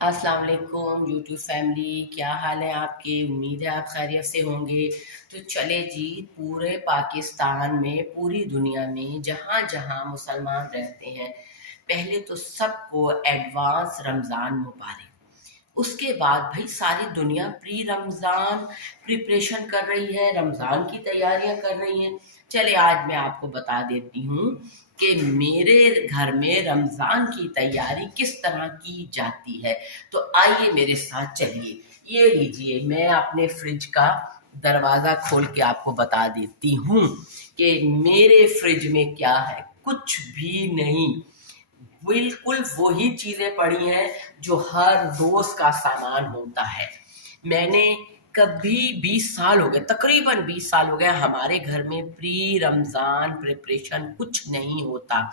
अस्सलाम वालेकुम YouTube family, क्या हाल है आपके। उम्मीद है आप खैरियत से होंगे। तो चले जी, पूरे पाकिस्तान में, पूरी दुनिया में जहाँ जहाँ मुसलमान रहते हैं, पहले तो सबको एडवांस रमज़ान मुबारक। उसके बाद भाई सारी दुनिया प्री रमज़ान प्रिपरेशन कर रही है, रमज़ान की तैयारियां कर रही हैं। चले आज मैं आपको बता देती हूँ कि मेरे घर में रमज़ान की तैयारी किस तरह की जाती है। तो आइए मेरे साथ चलिए। ये लीजिए, मैं अपने फ्रिज का दरवाज़ा खोल के आपको बता देती हूँ कि मेरे फ्रिज में क्या है। कुछ भी नहीं, बिल्कुल वही चीज़ें पड़ी हैं जो हर रोज़ का सामान होता है। मैंने कभी 20 साल हो गए, तकरीबन 20 साल हो गए, हमारे घर में प्री रमज़ान प्रिपरेशन कुछ नहीं होता।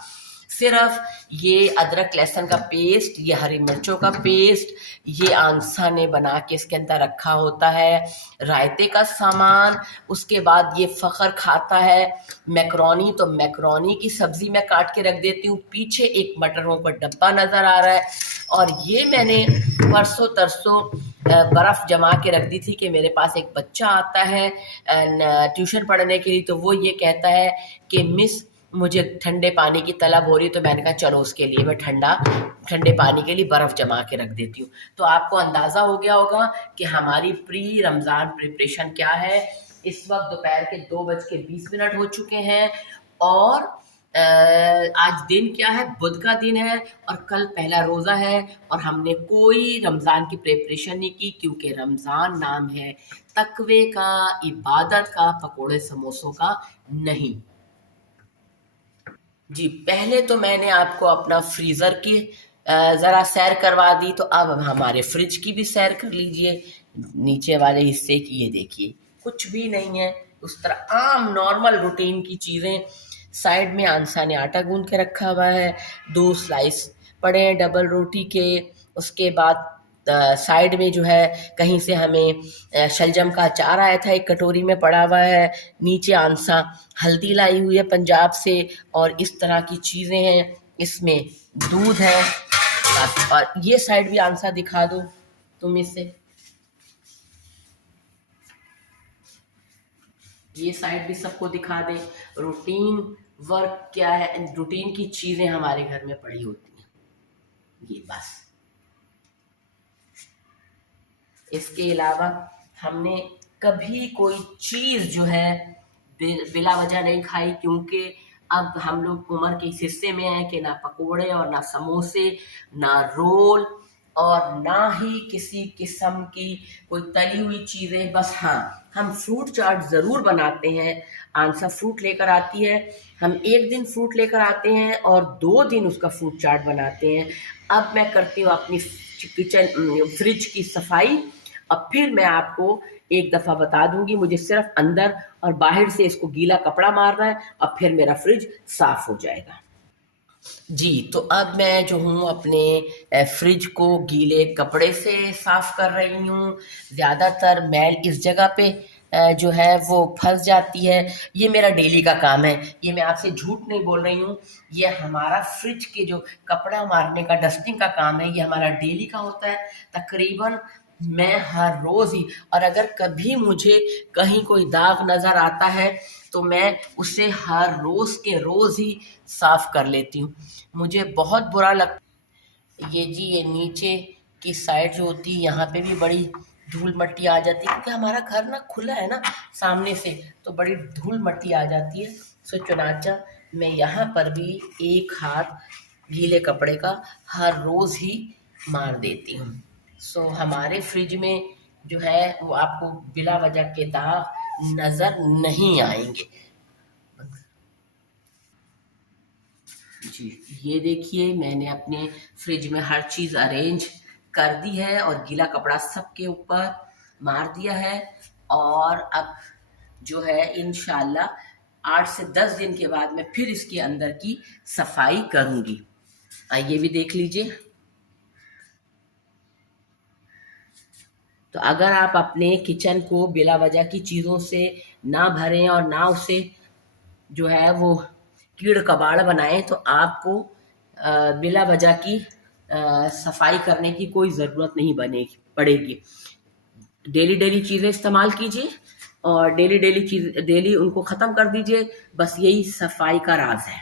सिर्फ ये अदरक लहसुन का पेस्ट, ये हरी मिर्चों का पेस्ट, ये आंसा ने बना के इसके अंदर रखा होता है, रायते का सामान। उसके बाद ये फ़खर खाता है मैकरोनी, तो मैकरोनी की सब्ज़ी मैं काट के रख देती हूँ। पीछे एक मटरों का डब्बा नज़र आ रहा है। और ये मैंने परसों तरसों बर्फ़ जमा के रख दी थी कि मेरे पास एक बच्चा आता है ट्यूशन पढ़ने के लिए, तो वो ये कहता है कि मिस मुझे ठंडे पानी की तलब हो रही। तो मैंने कहा चलो उसके लिए मैं ठंडे पानी के लिए बर्फ़ जमा के रख देती हूँ। तो आपको अंदाज़ा हो गया होगा कि हमारी प्री रमज़ान प्रिपरेशन क्या है। इस वक्त दोपहर के 2:20 हो चुके हैं। और आज दिन क्या है, बुध का दिन है और कल पहला रोज़ा है। और हमने कोई रमज़ान की प्रिपरेशन नहीं की, क्योंकि रमज़ान नाम है तकवे का, इबादत का, पकोड़े समोसों का नहीं। जी, पहले तो मैंने आपको अपना फ्रीज़र की ज़रा सैर करवा दी, तो अब हमारे फ्रिज की भी सैर कर लीजिए। नीचे वाले हिस्से की ये देखिए, कुछ भी नहीं है। उस तरह आम नॉर्मल रूटीन की चीज़ें। साइड में आंसा ने आटा गूंद के रखा हुआ है, 2 स्लाइस पड़े हैं डबल रोटी के। उसके बाद साइड में जो है कहीं से हमें शलजम का अचार आया था, एक कटोरी में पड़ा हुआ है। नीचे आंसा हल्दी लाई हुई है पंजाब से, और इस तरह की चीज़ें हैं। इसमें दूध है बस। और ये साइड भी आंसा दिखा दो तुम इसे, ये साइड भी सबको दिखा दे। रूटीन वर्क क्या है, रूटीन की चीज़ें हमारे घर में पड़ी होती हैं, ये बस। इसके अलावा हमने कभी कोई चीज़ जो है बिला वजह नहीं खाई, क्योंकि अब हम लोग उम्र के इस हिस्से में हैं कि ना पकोड़े और ना समोसे, ना रोल, और ना ही किसी किस्म की कोई तली हुई चीज़ें। बस हाँ, हम फ्रूट चाट ज़रूर बनाते हैं। आंसा फ्रूट लेकर आती है, हम एक दिन फ्रूट लेकर आते हैं और 2 दिन उसका फ्रूट चाट बनाते हैं। अब मैं करती हूँ अपनी किचन फ्रिज की सफाई। अब फिर मैं आपको एक दफ़ा बता दूंगी, मुझे सिर्फ अंदर और बाहर से इसको गीला कपड़ा मारना है, अब फिर मेरा फ्रिज साफ हो जाएगा। जी, तो अब मैं जो हूँ अपने फ्रिज को गीले कपड़े से साफ कर रही हूँ। ज़्यादातर मैल इस जगह पे जो है वो फंस जाती है। ये मेरा डेली का काम है, ये मैं आपसे झूठ नहीं बोल रही हूँ। ये हमारा फ्रिज के जो कपड़ा मारने का, डस्टिंग का काम है, ये हमारा डेली का होता है। तकरीबन मैं हर रोज़ ही, और अगर कभी मुझे कहीं कोई दाग नज़र आता है तो मैं उसे हर रोज़ के रोज़ ही साफ़ कर लेती हूँ। मुझे बहुत बुरा लग ये जी, ये नीचे की साइड जो होती है यहाँ पे भी बड़ी धूल मट्टी आ जाती है, क्योंकि हमारा घर ना खुला है ना सामने से, तो बड़ी धूल मट्टी आ जाती है। सो चुनाचा मैं यहाँ पर भी एक हाथ गीले कपड़े का हर रोज़ ही मार देती हूँ। सो हमारे फ्रिज में जो है वो आपको बिला वजह के दाग नज़र नहीं आएंगे। जी, ये देखिए, मैंने अपने फ्रिज में हर चीज़ अरेंज कर दी है और गीला कपड़ा सबके ऊपर मार दिया है। और अब जो है इंशाल्लाह 8 से 10 दिन के बाद मैं फिर इसके अंदर की सफाई करूंगी। आइए भी देख लीजिए। तो अगर आप अपने किचन को बिला वजह की चीज़ों से ना भरें और ना उसे जो है वो कीड़ कबाड़ बनाएं, तो आपको बिला वजह की सफाई करने की कोई ज़रूरत नहीं बनेगी पड़ेगी। डेली डेली चीज़ें इस्तेमाल कीजिए और डेली डेली चीज़ डेली उनको ख़त्म कर दीजिए। बस यही सफाई का राज है।